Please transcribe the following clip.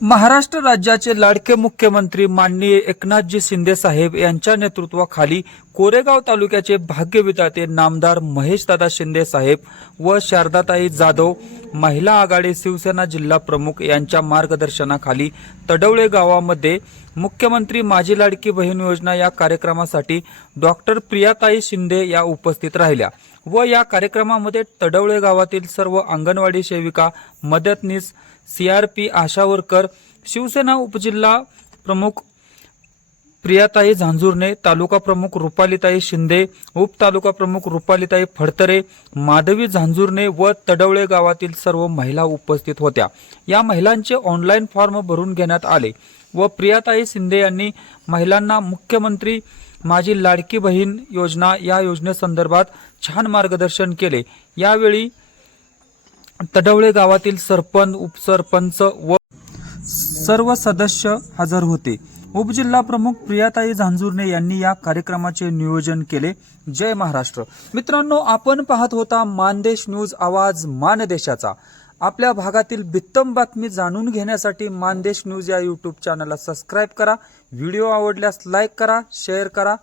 महाराष्ट्र राज्याचे लाडके मुख्यमंत्री माननीय एकनाथजी शिंदे साहेब यांच्या नेतृत्वाखाली कोरेगाव तालुक्याचे भाग्यविधाते नामदार महेशदादा शिंदे साहेब व शारदाताई जाधव महिला आघाडी शिवसेना जिल्हा प्रमुख यांच्या मार्गदर्शनाखाली तडवळे गावामध्ये मुख्यमंत्री माझी लाडकी बहीण योजना या कार्यक्रमासाठी डॉक्टर प्रियाताई शिंदे या उपस्थित राहिल्या व या कार्यक्रमामध्ये तडवळे गावातील सर्व अंगणवाडी सेविका मदतनीस सीआरपी आशा वर्कर शिवसेना उपजिल्हा प्रमुख प्रियाताई झांझुर्णे तालुका प्रमुख रुपालीताई शिंदे उपतालुका प्रमुख रुपालीताई फडतरे माधवी झांझुर्णे व तडवळे गावातील सर्व महिला उपस्थित होत्या. या महिलांचे ऑनलाईन फॉर्म भरून घेण्यात आले व प्रियाताई शिंदे यांनी महिलांना मुख्यमंत्री माझी लाडकी बहीण योजना या योजनेसंदर्भात छान मार्गदर्शन केले. यावेळी तडवळे गावातील सरपंच उपसरपंच व सर्व सदस्य हजर होते. उपजिल्हा प्रमुख प्रियाताई झांझुर्णे यांनी या कार्यक्रमाचे नियोजन केले. जय महाराष्ट्र. मित्रांनो आपण पाहत होता मानदेश न्यूज आवाज मानदेशाचा. आपल्या भागातील बित्तम बातमी जाणून घेण्यासाठी मानदेश न्यूज या यूट्यूब चॅनलला सबस्क्राईब करा. व्हिडिओ आवडल्यास लाईक करा शेअर करा.